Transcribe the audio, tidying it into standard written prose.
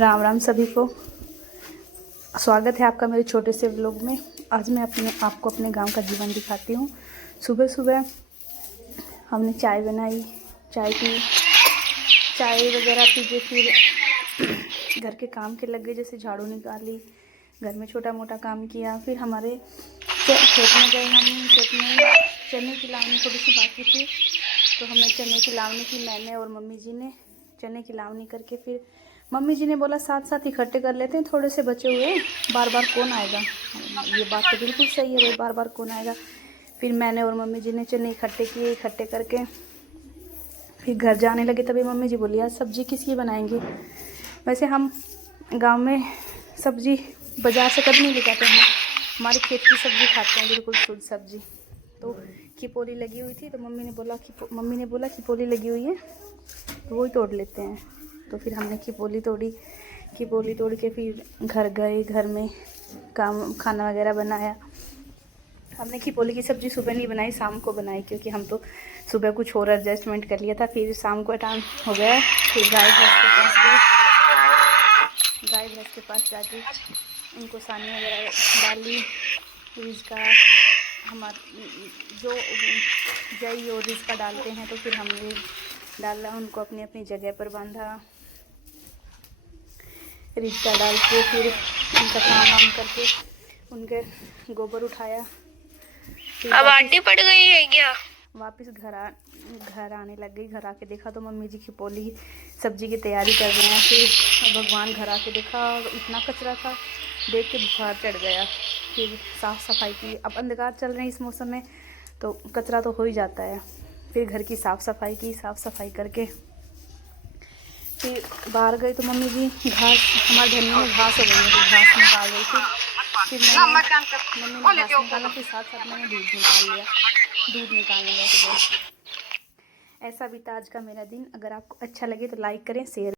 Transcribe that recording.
राम राम सभी को। स्वागत है आपका मेरे छोटे से व्लॉग में। आज मैं आपको अपने गांव का जीवन दिखाती हूँ। सुबह सुबह हमने चाय बनाई, चाय पी, चाय वगैरह पी के फिर घर के काम के लग गए, जैसे झाड़ू निकाली, घर में छोटा मोटा काम किया। फिर हमारे खेत में गए। हम खेत में चने की लावनी थोड़ी सी बाकी थी, तो हमने चने की लावनी की, मैंने और मम्मी जी ने चने की लावनी करके फिर मम्मी जी ने बोला साथ साथ इकट्ठे कर लेते हैं, थोड़े से बचे हुए, बार बार कौन आएगा। ये बात तो बिल्कुल सही है भाई, बार बार कौन आएगा। फिर मैंने और मम्मी जी ने चने इकट्ठे किए, इकट्ठे करके फिर घर जाने लगे। तभी मम्मी जी बोली आज सब्ज़ी किसकी बनाएंगे। वैसे हम गांव में सब्ज़ी बाज़ार से कभी नहीं लेके आते हैं, हमारे खेत की सब्ज़ी खाते हैं, बिल्कुल शुद्ध सब्ज़ी। तो खिपोली लगी हुई थी, तो मम्मी ने बोला खिपोली लगी हुई है तो वही तोड़ लेते हैं। तो फिर हमने खिपोली तोड़ के फिर घर गए, घर में खाना वगैरह बनाया। हमने खिपोली की सब्ज़ी सुबह नहीं बनाई, शाम को बनाई, क्योंकि हम तो सुबह कुछ और एडजस्टमेंट कर लिया था। फिर शाम को टाइम हो गया, फिर गाय भैंस के पास गए। गाय भैंस के पास जाके उनको सानी वगैरह डाली, रिजका जो जई और रिजका डालते हैं, तो फिर हमने डाला, उनको अपनी अपनी जगह पर बांधा, रिजका डाल के फिर उनका काम वाम करके उनके गोबर उठाया। अब आंटी पड़ गई है क्या? वापस घर आने लग गई। घर आके देखा तो मम्मी जी खिपोली सब्जी की तैयारी कर रहे हैं। फिर भगवान घर आके देखा, इतना कचरा था, देख के बुखार चढ़ गया। फिर साफ़ सफाई की। अब अंधकार चल रहे हैं इस मौसम में, तो कचरा तो हो ही जाता है। फिर घर की साफ़ सफाई की, साफ़ सफाई करके फिर बाहर गई तो मम्मी जी हमारे घर में घास हो गई है, तो घास निकाल रही थी। फिर मम्मी ने घास निकाला, फिर साथ साथ मैंने दूध निकाल लिया, दूध निकालने गए। ऐसा बीता आज का मेरा दिन। अगर आपको अच्छा लगे तो लाइक करें, शेयर